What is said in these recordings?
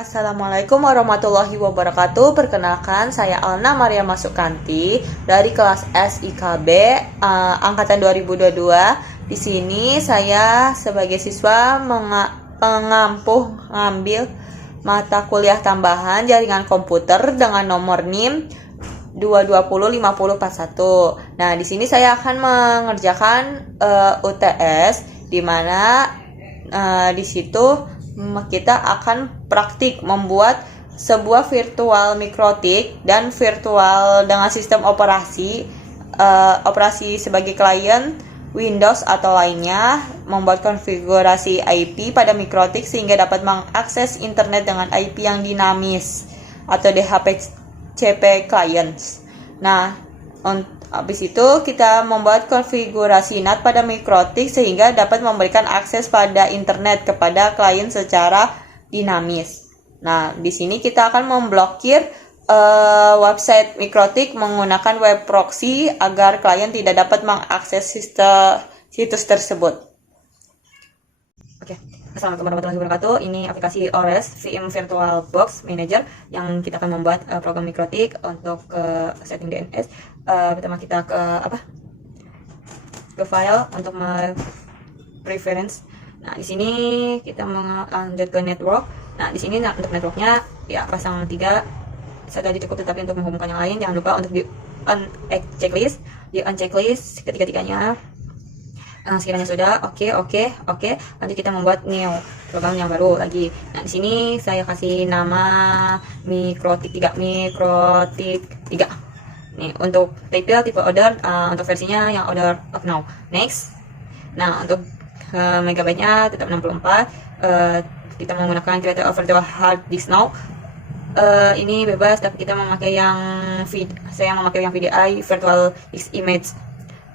Assalamualaikum warahmatullahi wabarakatuh. Perkenalkan, saya Alna Maria Masukanti dari kelas SIKB angkatan 2022. Di sini saya sebagai siswa mengambil mata kuliah tambahan jaringan komputer dengan nomor NIM 2205041. Nah, di sini saya akan mengerjakan UTS di mana di situ kita akan praktik membuat sebuah virtual mikrotik dan virtual dengan sistem operasi sebagai klien Windows atau lainnya, membuat konfigurasi IP pada mikrotik sehingga dapat mengakses internet dengan IP yang dinamis atau DHCP clients. Nah, habis itu kita membuat konfigurasi NAT pada mikrotik sehingga dapat memberikan akses pada internet kepada klien secara dinamis. Nah, di sini kita akan memblokir website mikrotik menggunakan web proxy agar klien tidak dapat mengakses situs tersebut. Oke. Assalamualaikum warahmatullahi wabarakatuh. Ini aplikasi ORES VM Virtual Box Manager yang kita akan membuat program mikrotik untuk setting DNS. Pertama kita ke file untuk preference. Nah, di sini kita lanjut ke network. Nah, di sini untuk networknya ya pasang 3 saja cukup, tetapi untuk menghubungkan yang lain jangan lupa untuk di checklist ketiga-tiganya. Sekiranya sudah, oke. Nanti kita membuat new program yang baru lagi. Nah, di sini saya kasih nama mikrotik 3. Nih, untuk tipe order, untuk versinya yang order of now. Next. Nah, untuk megabyte-nya tetap 64. Kita menggunakan creator over the hard disk now. Ini bebas, tapi kita memakai saya memakai yang VDI virtual disk image.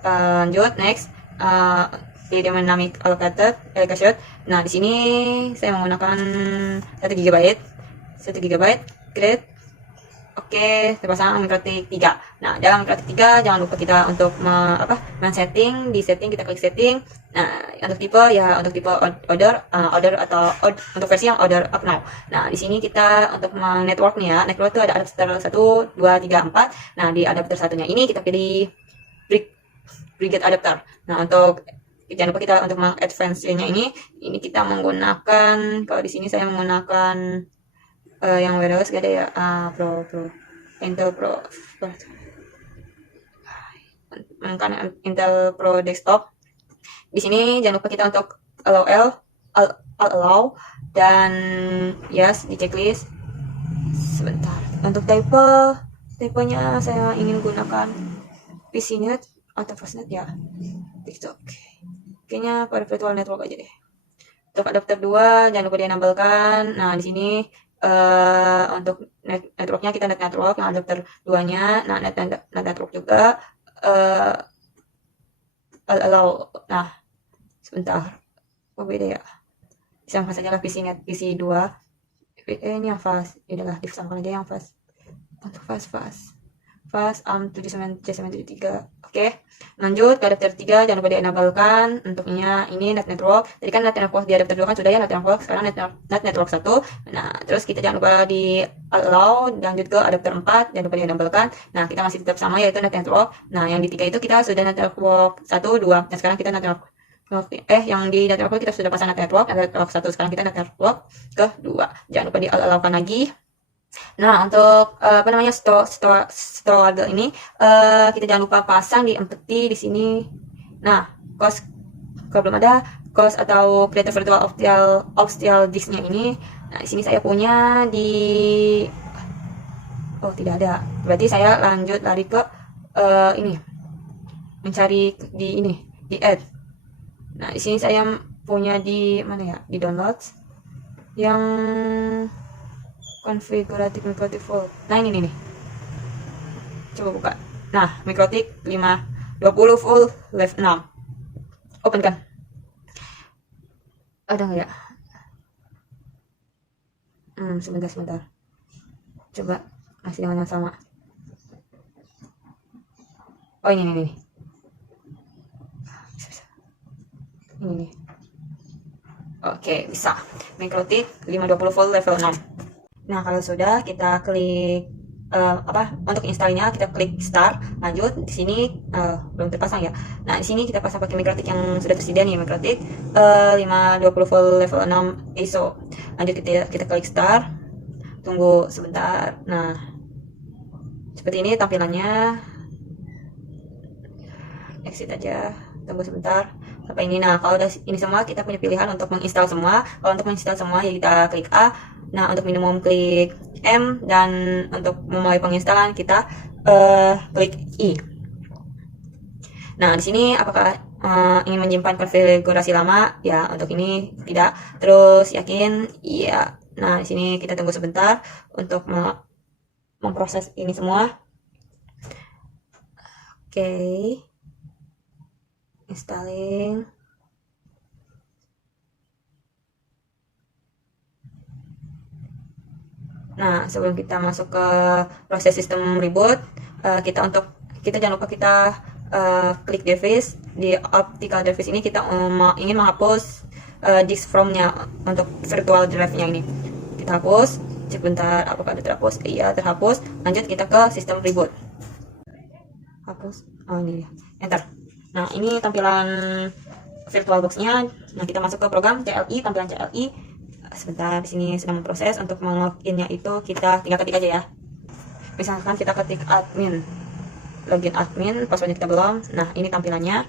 Lanjut, next. Dynamic allocated allocation. Nah, di sini saya menggunakan 1 GB create. Oke, terpasang mikrotik 3. Nah, dalam mikrotik 3 jangan lupa kita untuk men-setting. Di setting kita klik setting. Nah, untuk tipe order atau untuk versi yang order up now. Nah, di sini kita untuk network nih ya. Network itu ada adapter 1, 2, 3, 4. Nah, di adapter satunya ini kita pilih Brigade adapter. Nah, untuk jangan lupa kita untuk advance-nya ini kita menggunakan, kalau di sini saya menggunakan yang wireless gak ada ya, Intel Pro menggunakan Intel Pro desktop. Di sini jangan lupa kita untuk allow dan yes di checklist. Sebentar, untuk tipenya saya ingin gunakan PCNet atau Fastnet ya, TikTok. Kayaknya pada virtual network aja deh. Untuk adapter 2 jangan lupa dienabelkan. Nah, di sini untuk networknya kita net network yang adapter 2-nya. Nah, net network juga allow. Nah, sebentar, beda ya, disamakan saja lah PCNet PC 2. Ini yang fast, inilah disamakan aja yang fast. Untuk fast 79C773. Oke, lanjut ke adapter 3, jangan lupa dienabelkan. Untuknya ini net network. Tadi kan net network di adapter 2 kan sudah ya net network, sekarang net network 1. Nah, terus kita jangan lupa di allow, lanjut ke adapter 4, jangan lupa dienabelkan. Nah, kita masih tetap sama yaitu net network. Nah, yang di 3 itu kita sudah net network 1, 2. Dan sekarang kita net network yang di net network kita sudah pasang net network 1, sekarang kita net network ke 2. Jangan lupa di allow-kan lagi. Nah, untuk storage ini kita jangan lupa pasang di empty di sini. Nah, cost kalau belum ada cost atau creator virtual optional disknya ini. Nah, di sini saya punya tidak ada. Berarti saya lanjut lari ke ini, mencari di add. Nah, di sini saya punya di mana ya, di downloads yang konfiguratif mikrotik full. Nah, ini nih. Coba buka. Nah, mikrotik 520 full left 6. Open kan. Ada nggak ya? Sebentar. Coba masih dengan yang sama. Oh, ini. Ini nih. Oke, bisa. Mikrotik 520 volt level 6. Nah, kalau sudah kita klik untuk installnya kita klik start, lanjut. Di sini belum terpasang ya. Nah, di sini kita pasang pakai MikroTik yang sudah tersedia nih, MikroTik 520 volt level 6 ISO. Lanjut kita klik start, tunggu sebentar. Nah, seperti ini tampilannya. Exit aja, tunggu sebentar sampai ini. Nah, kalau udah ini semua, kita punya pilihan untuk menginstal semua. Kalau untuk menginstal semua ya kita klik A. Nah, untuk minimum klik M, dan untuk memulai penginstalan kita klik I. Nah, di sini apakah ingin menyimpan konfigurasi lama? Ya, untuk ini tidak. Terus yakin? Iya. Nah, di sini kita tunggu sebentar untuk memproses ini semua. Oke. Installing. Nah, sebelum kita masuk ke proses sistem reboot, kita jangan lupa kita klik device. Di optical device ini kita ingin menghapus disk from-nya untuk virtual drive-nya ini. Kita hapus. Cek bentar apakah ada terhapus. Iya, terhapus. Lanjut kita ke sistem reboot. Hapus. Oh, ini dia. Enter. Nah, ini tampilan virtual box-nya. Nah, kita masuk ke program CLI, tampilan CLI. Sebentar, di sini sedang memproses. Untuk meloginnya itu kita tinggal ketik aja ya. Misalkan kita ketik admin, login admin, passwordnya kita belum. Nah, ini tampilannya.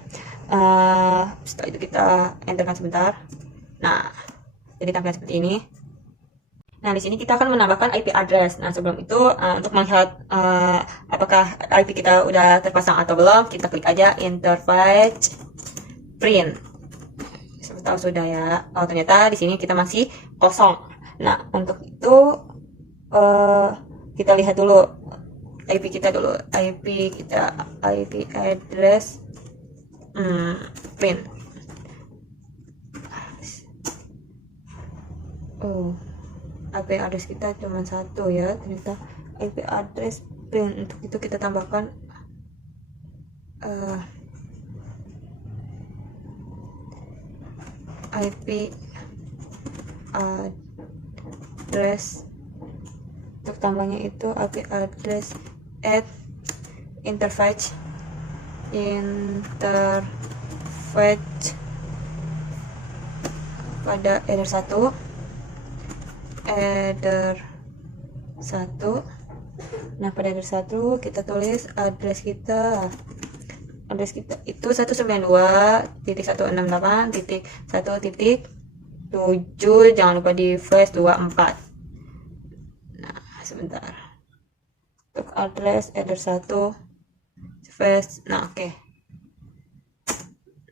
Setelah itu kita enterkan sebentar. Nah, jadi tampilan seperti ini. Nah, di sini kita akan menambahkan IP address. Nah, sebelum itu untuk melihat apakah IP kita udah terpasang atau belum, kita klik aja interface print. Sebentar, sudah ya. Oh, ternyata di sini kita masih kosong. Nah, untuk itu kita lihat dulu IP kita dulu. IP address print. Oh, IP address kita cuma satu ya, ternyata IP address print. Untuk itu kita tambahkan IP address. Untuk tambahnya itu IP address at interface pada header 1. Nah, pada header 1 kita tulis address kita itu 192.168.1.7. jangan lupa di flash 24. Nah, sebentar. Untuk address header 1 flash. Nah, oke.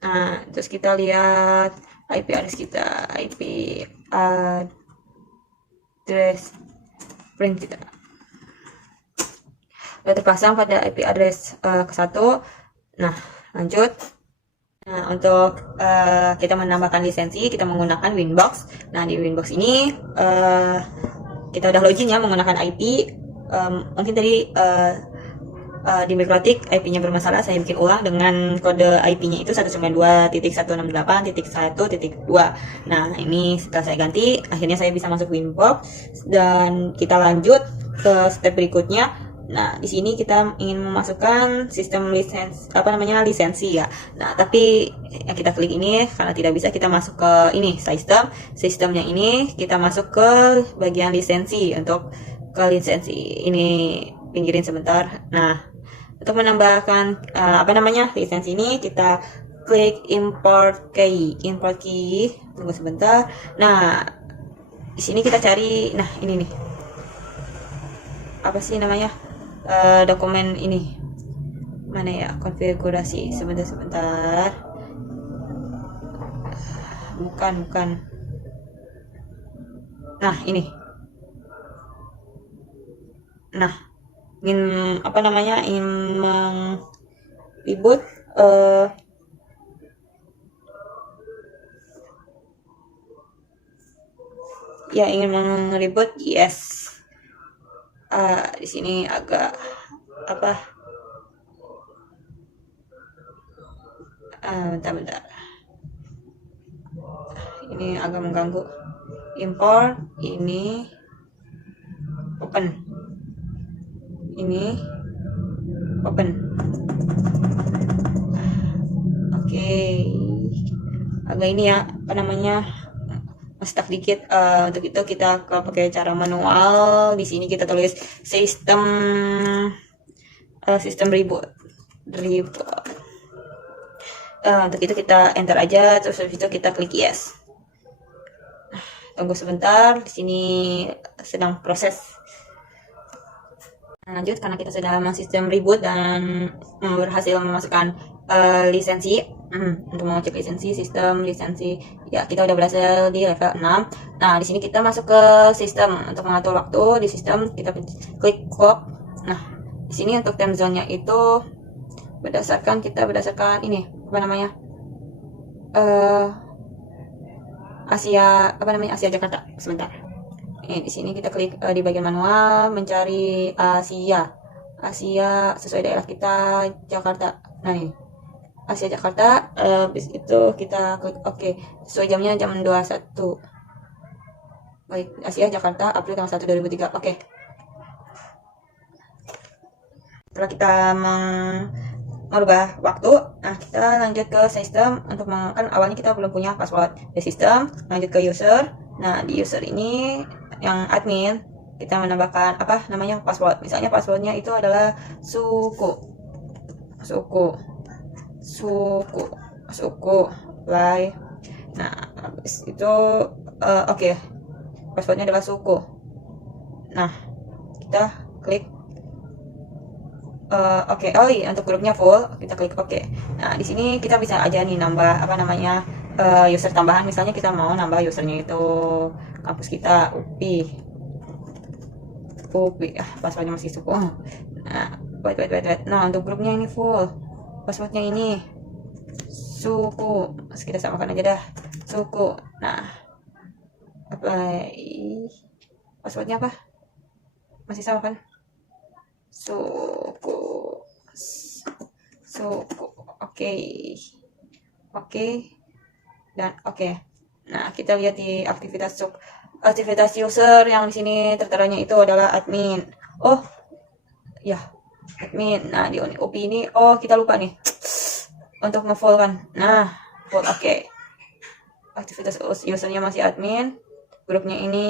Nah, terus kita lihat IP address kita, IP address print kita udah terpasang pada IP address ke 1. Nah, lanjut. Nah, untuk kita menambahkan lisensi, kita menggunakan Winbox. Nah, di Winbox ini kita udah login ya menggunakan IP. Mungkin tadi di MikroTik IP-nya bermasalah, saya bikin ulang dengan kode IP-nya itu 192.168.1.2. Nah, ini setelah saya ganti, akhirnya saya bisa masuk Winbox dan kita lanjut ke step berikutnya. Nah, di sini kita ingin memasukkan sistem lisensi ya. Nah, tapi yang kita klik ini karena tidak bisa, kita masuk ke ini sistemnya ini, kita masuk ke bagian lisensi. Untuk ke lisensi ini pinggirin sebentar. Nah, untuk menambahkan lisensi ini, kita klik import key. Tunggu sebentar. Nah, di sini kita cari. Nah, ini nih. Apa sih namanya? Dokumen ini. Mana ya? Konfigurasi. Sebentar. Bukan. Nah, ini. Nah, ingin reboot ya, ingin mereboot, yes. Di sini agak bentar. Ini agak mengganggu. Import ini. open. Ini open. Oke. Agak ini ya, apa namanya? Stuck dikit. Untuk itu kita pakai cara manual. Di sini kita tulis sistem reboot. Untuk itu kita enter aja, terus habis itu kita klik yes. Tunggu sebentar, di sini sedang proses. Lanjut, karena kita sudah sistem reboot dan berhasil memasukkan lisensi untuk mengecek lisensi, sistem lisensi, ya kita udah berhasil di level 6. Nah, di sini kita masuk ke sistem untuk mengatur waktu. Di sistem kita klik clock. Nah, di sini untuk time zone-nya itu berdasarkan ini apa namanya, Asia Jakarta. Sebentar. Di sini kita klik di bagian manual mencari Asia sesuai daerah kita Jakarta. Nah, ini Asia Jakarta. Habis itu kita klik oke. Sesuai jamnya jam 21. Baik, Asia Jakarta April tanggal 1 2003. Oke. Setelah kita merubah waktu, nah kita lanjut ke sistem. Untuk kan awalnya kita belum punya password di sistem, lanjut ke user. Nah, di user ini yang admin kita menambahkan apa namanya password. Misalnya passwordnya itu adalah suku play. Nah, habis itu oke. Passwordnya adalah suku. Nah, kita klik oke. Oh iya, untuk grupnya full kita klik oke. Nah, di sini kita bisa aja nih nambah apa namanya user tambahan. Misalnya kita mau nambah usernya itu kampus kita UPI. Passwordnya masih suku. Nah, wait. Nah, untuk grupnya ini full, passwordnya ini suku. Kita samakan aja dah, suku. Nah, apply. Passwordnya apa? Masih sama kan? Suku. Oke. Dan oke. Nah, kita lihat di aktivitas user yang di sini terteranya itu adalah admin. Oh, ya, admin. Nah, di OP ini, kita lupa nih untuk nge-full kan. Nah, full oke. Aktivitas usernya masih admin. Grupnya ini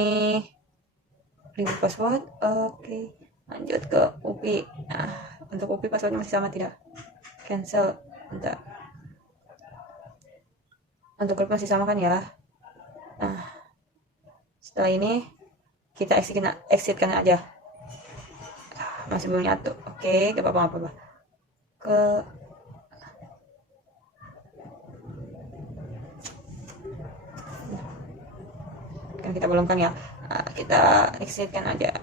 reboot password. Oke. Lanjut ke UPI. Nah, untuk UPI passwordnya masih sama tidak? Cancel. Bentar. Untuk grup masih sama kan ya? Nah, setelah ini kita exitkan aja. Masih belum nyatu. Oke, gak apa-apa. Kan kita belum kan ya? Nah, kita exitkan aja.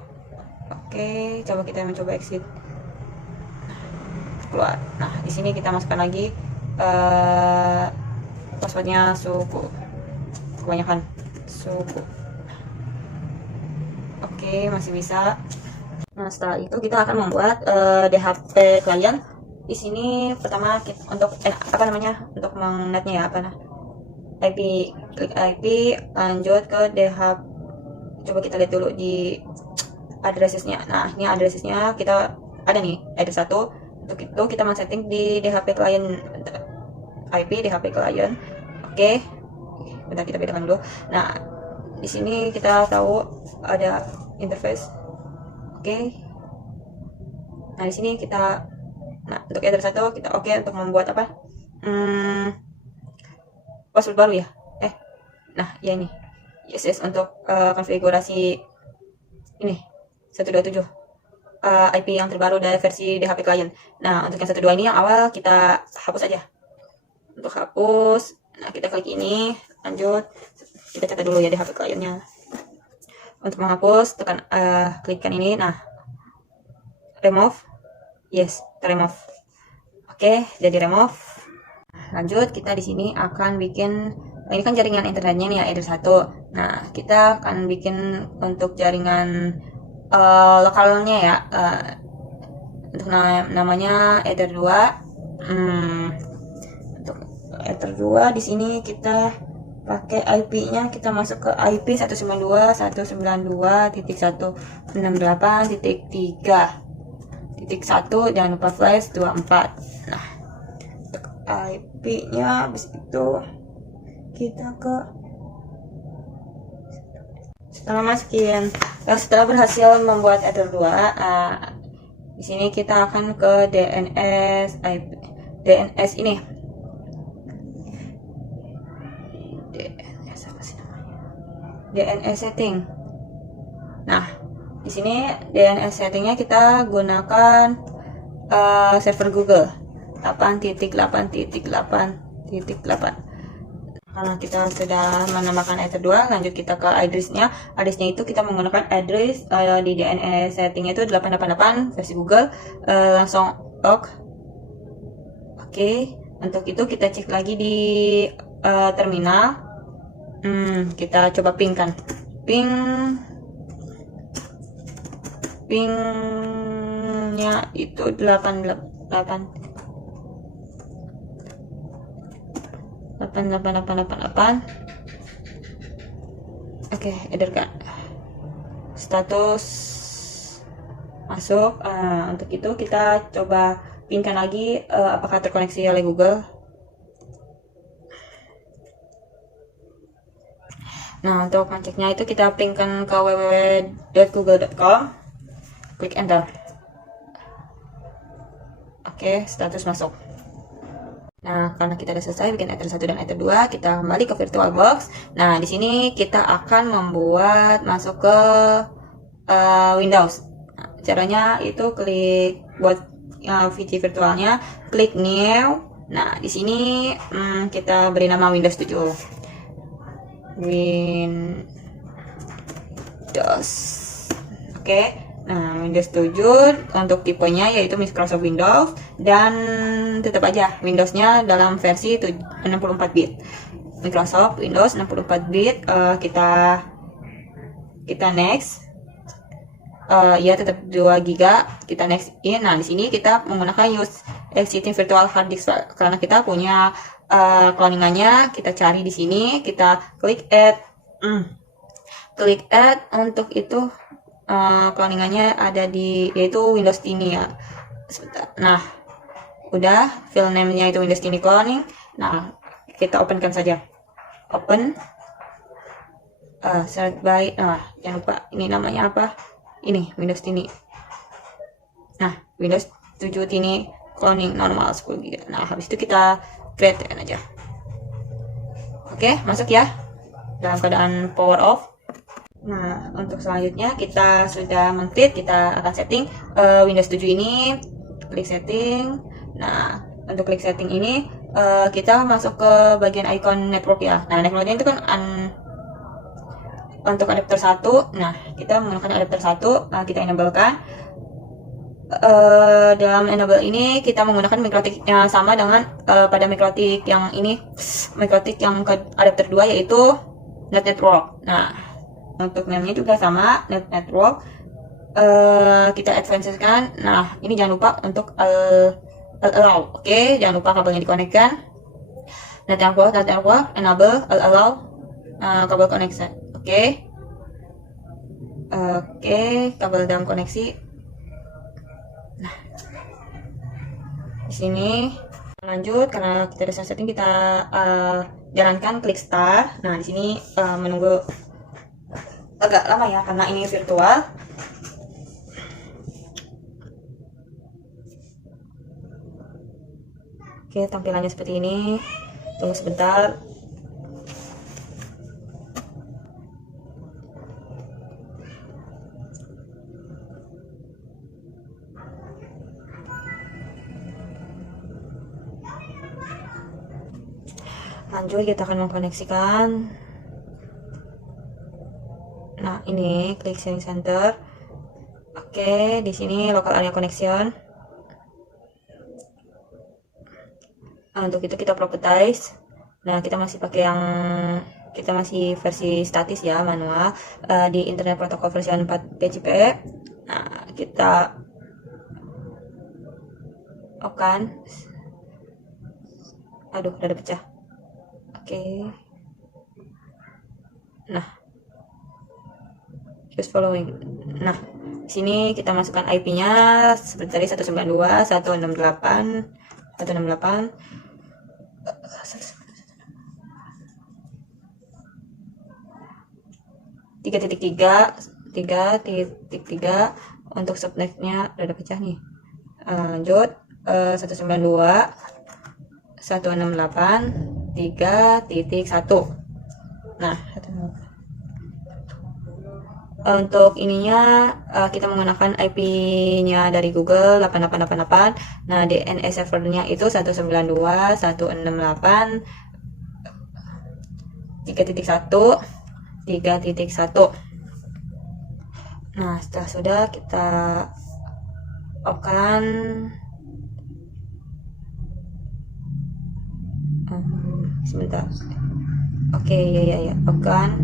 Oke, coba kita mencoba exit. Keluar. Nah, di sini kita masukkan lagi passwordnya suku. Kebanyakan suku. Oke, masih bisa. Nah, setelah itu kita akan membuat DHP client. Di sini pertama kita untuk untuk mengnetnya ya IP, klik IP, lanjut ke DHP. Coba kita lihat dulu di addressesnya. Nah, ini addressesnya kita ada nih, address 1. Untuk itu kita men-setting di DHP client IP DHP client. Oke. Bentar, kita bedakan dulu. Nah, di sini kita tahu ada interface. Oke. Nah, di sini kita untuk address 1 kita oke untuk membuat apa? Password baru ya. Nah, ya ini. Yes, untuk konfigurasi ini 127 IP yang terbaru dari versi DHP client. Nah, untuk yang 1.2 ini yang awal kita hapus aja. Untuk hapus, nah kita klik ini, lanjut. Kita catat dulu ya DHP clientnya. Untuk menghapus, tekan klikkan ini. Nah, remove. Yes, remove. Oke, jadi remove. Lanjut, kita di sini akan bikin ini kan jaringan internetnya nih ya, Eder 1. Nah, kita akan bikin untuk jaringan lokalnya ya, untuk namanya Ether 2. Untuk Ether 2 di sini kita pakai IP-nya kita masuk ke IP 192.168.3. Jangan lupa flash 24. Nah, untuk IP-nya habis itu kita ke setelah berhasil membuat Ether 2, di sini kita akan ke DNS ini. DNS setting. Nah, di sini DNS settingnya kita gunakan server Google 8.8.8. Karena kita sudah menambahkan Ether 2, lanjut kita ke address-nya. Address-nya itu kita menggunakan address di DNS setting itu 888 versi Google. Langsung OK. Oke, untuk itu kita cek lagi di terminal. Kita coba pingkan. Pingnya itu 8888. Oke, ederkan status masuk. Untuk itu kita coba pinkan lagi apakah terkoneksi oleh Google. Nah, untuk ngeceknya itu kita pinkan ke www.google.com, klik enter. Oke, status masuk. Nah, karena kita sudah selesai bikin Ether 1 dan Ether 2, kita kembali ke VirtualBox. Nah, di sini kita akan masuk ke Windows. Nah, caranya itu klik buat VC virtualnya, klik New. Nah, di sini kita beri nama Windows 7. Windows. Oke. Nah, Windows 7 untuk tipenya yaitu Microsoft Windows, dan tetap aja Windowsnya dalam versi 64 bit. Microsoft Windows 64 bit. Kita next. Ya, tetap 2 GB. Kita next in. Nah, di sini kita menggunakan use existing virtual hard disk karena kita punya cloningannya. Kita cari di sini, kita klik add. Untuk itu cloningannya ada di yaitu Windows Tiny ya. Sebentar. Nah, udah file name-nya itu Windows Tiny cloning. Nah, kita openkan saja. Open. Select by. Jangan lupa ini namanya apa? Ini Windows Tiny. Nah, Windows 7 Tiny cloning normal 10 GB. Nah, habis itu kita create aja. Oke, masuk ya. Dalam keadaan power off. Nah, untuk selanjutnya kita sudah men-create, kita akan setting Windows 7 ini. Klik setting. Nah, untuk klik setting ini kita masuk ke bagian icon network ya. Nah, networknya itu kan untuk adapter 1. Nah, kita menggunakan adapter 1. Nah, kita enablekan. Dalam enable ini kita menggunakan MikroTik yang sama dengan pada MikroTik yang ini, MikroTik yang ke adapter 2 yaitu Net Network. Nah, untuk name-nya juga sama, Net Network. Kita advance-kan. Nah, ini jangan lupa untuk allow. Oke, jangan lupa kabelnya dikonekkan. Net Network, enable, allow, kabel koneksi. Oke, kabel dalam koneksi. Nah, di sini lanjut karena kita udah setting, kita jalankan klik start. Nah, di sini menunggu agak lama ya karena ini virtual. Oke, tampilannya seperti ini. Tunggu sebentar. Lanjut, kita akan mengkoneksikan. Nah, ini klik sharing center. Oke, di sini local area connection. Untuk itu kita properties. Nah, kita masih versi statis ya, manual di Internet Protocol version 4 PHP. Nah, kita okan. Aduh, udah pecah. Oke. Nah, just following. Nah, di sini kita masukkan IP-nya seperti tadi 192.168 3.3 untuk subnetnya udah pecah nih. Lanjut 192.168.3.1. Nah, untuk ininya kita menggunakan IP-nya dari Google 8888. Nah, DNS servernya itu 192.168.3.1. Nah, setelah sudah kita off-kan. Sebentar. Oke, ya. Off-kan.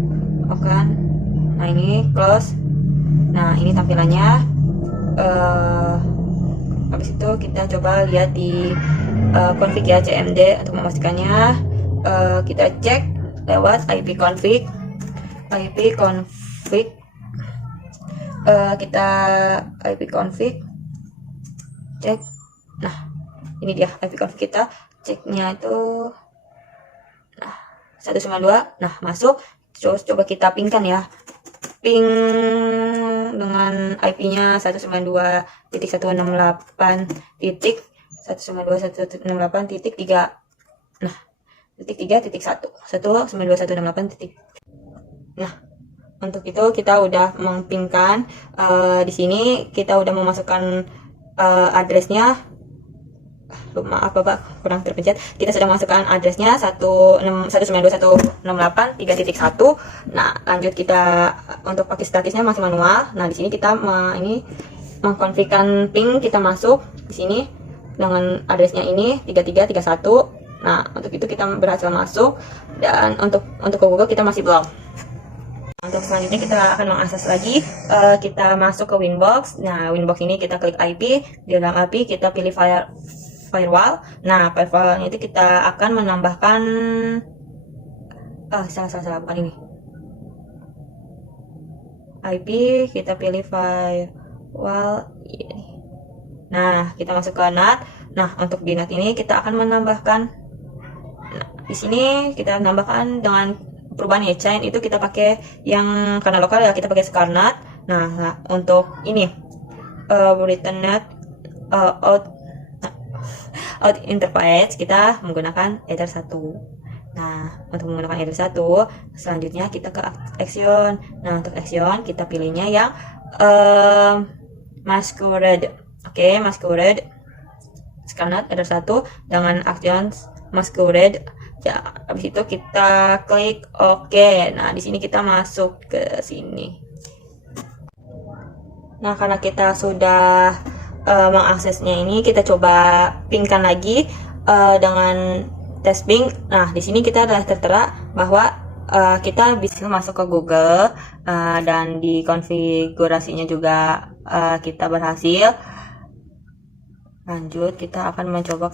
Nah, ini close. Nah, ini tampilannya. Habis itu kita coba lihat di config ya, CMD untuk memastikannya. Kita cek lewat IP config. Kita IP config cek. Nah, ini dia IP config kita. Ceknya itu 192. Nah, masuk. Terus coba kita pingkan ya. Ping dengan IP-nya 192.168.192.168.3. Nah, .3.1. 192.168. Nah, untuk itu kita udah mempingkan. Di sini kita udah memasukkan addressnya. Maaf Bapak, kurang terpencet. Kita sudah masukkan addressnya 192.168.3.1. Nah, lanjut kita untuk pakai statisnya masih manual. Nah, di sini kita mengkonfigurkan ping, kita masuk di sini dengan addressnya ini 3331. Nah, untuk itu kita berhasil masuk, dan untuk Google kita masih belum. Untuk selanjutnya kita akan mengakses lagi. Kita masuk ke Winbox. Nah, Winbox ini kita klik IP. Di dalam IP kita pilih firewall. Nah, firewall itu kita akan menambahkan salah bukan ini. IP kita pilih firewall ini. Nah, kita masuk ke NAT. Nah, untuk di NAT ini kita akan menambahkan. Nah, di sini kita menambahkan dengan perubahan ya, chain itu kita pakai yang karena lokal ya, kita pakai Scarnat. Nah, untuk ini written net out interface kita menggunakan Ether 1. Nah, untuk menggunakan Ether 1, selanjutnya kita ke action. Nah, untuk action kita pilihnya yang Masquerade. Oke, Masquerade Scarnat Ether 1 dengan action Masquerade. Ya, habis itu kita klik OK. Nah, di sini kita masuk ke sini. Nah, karena kita sudah mengaksesnya ini, kita coba pingkan lagi dengan tes ping. Nah, di sini kita sudah tertera bahwa kita bisa masuk ke Google dan di konfigurasinya juga kita berhasil. Lanjut, kita akan mencoba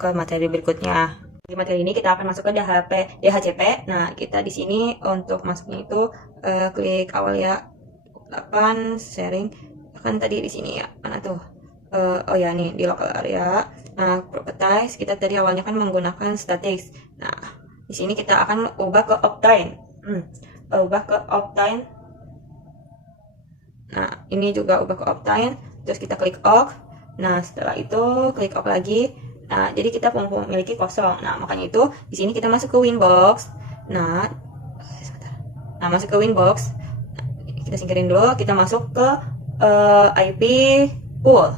ke materi berikutnya. Di materi ini kita akan masuk ke DHCP. Nah, kita di sini untuk masuknya itu klik awal ya, 8 sharing. Kan tadi di sini ya, mana tuh? Oh ya, nih di local area. Nah, properties kita tadi awalnya kan menggunakan statics. Nah, di sini kita akan ubah ke Optane. Nah, ini juga ubah ke Optane. Terus kita klik OK. Nah, setelah itu klik OK lagi. Nah, jadi kita memiliki kosong. Nah, makanya itu di sini kita masuk ke Winbox. Nah, masuk ke Winbox. Nah, kita singkirin dulu. Kita masuk ke IP pool.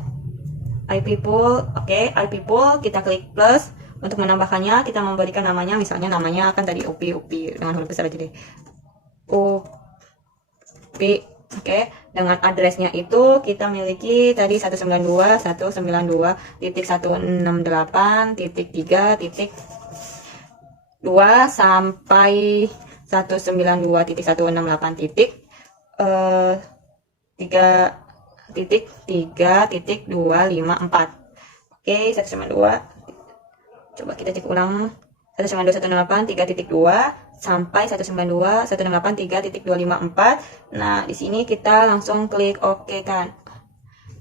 Oke, IP pool kita klik plus. Untuk menambahkannya kita memberikan namanya, misalnya namanya akan tadi UP dengan huruf besar aja deh. UP. Oke, dengan addressnya itu kita miliki tadi 192.168.3.2 sampai 192.168.3.254. Oke, 192. Coba kita cek ulang. 192.168.3.2 sampai 192.168.3.254. Nah, di sini kita langsung klik OK kan.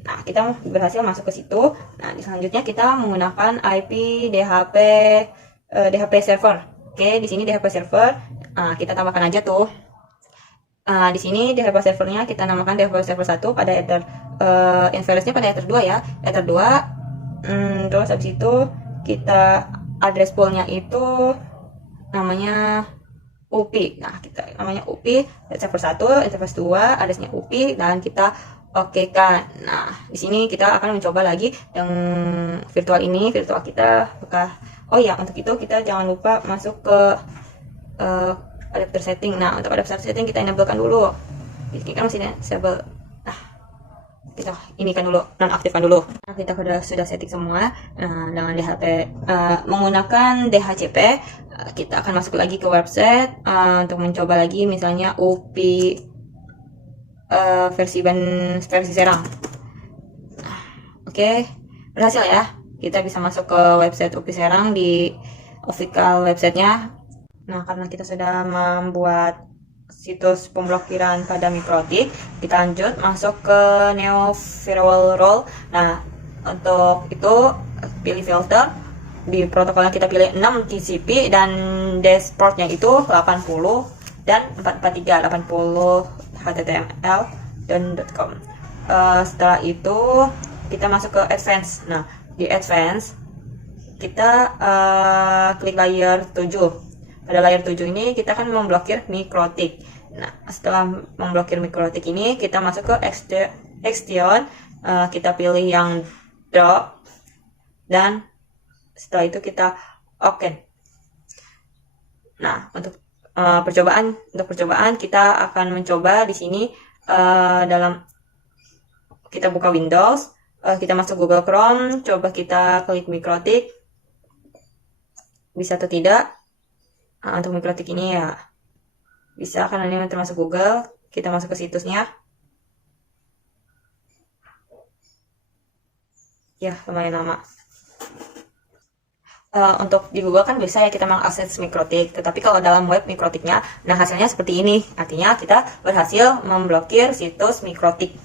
Nah, kita berhasil masuk ke situ. Nah, selanjutnya kita menggunakan IP DHP server. Oke, di sini DHP server. Kita tambahkan aja tuh. Di sini DHP servernya kita namakan DHP server 1 pada ether invalidnya pada ether 2 ya. Ether 2. Terus habis itu kita address poolnya itu namanya UPI. Nah, kita namanya UPI server 1, server 2, addressnya UPI dan kita oke kan. Nah, di sini kita akan mencoba lagi yang virtual kita apakah untuk itu kita jangan lupa masuk ke adapter setting. Nah, untuk adapter setting kita enablekan dulu. Ini kan masih disable. Nah, kita inikan dulu, nonaktifkan dulu. Nah, kita sudah setting semua. Nah, dengan DHP menggunakan DHCP, kita akan masuk lagi ke website untuk mencoba lagi misalnya UPI versi Serang. Oke, berhasil ya. Kita bisa masuk ke website UPI Serang di official websitenya. Nah, karena kita sudah membuat situs pemblokiran pada Mikrotik, kita lanjut masuk ke Neo Firewall Role. Nah, untuk itu pilih filter. Di protokolnya kita pilih 6 TCP dan dashboardnya itu 80 dan 443 80 HTML dan .com. Setelah itu kita masuk ke advance. Nah, di advance kita klik layer 7. Pada layer 7 ini kita akan memblokir Mikrotik. Nah, setelah memblokir Mikrotik ini kita masuk ke Extion. Kita pilih yang drop dan setelah itu kita oke. Nah, untuk percobaan kita akan mencoba di sini kita buka Windows, kita masuk Google Chrome, coba kita klik Mikrotik, bisa atau tidak. Untuk Mikrotik ini ya bisa karena ini termasuk Google. Kita masuk ke situsnya. Ya, lumayan lama. Untuk di Google kan bisa ya kita mengakses Mikrotik, tetapi kalau dalam web Mikrotiknya, nah hasilnya seperti ini. Artinya kita berhasil memblokir situs Mikrotik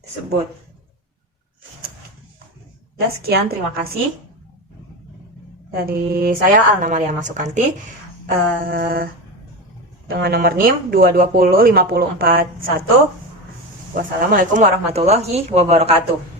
tersebut. Dan sekian, terima kasih. Dari saya Alna Maria Masukanti dengan nomor NIM 2205041. Wassalamualaikum warahmatullahi wabarakatuh.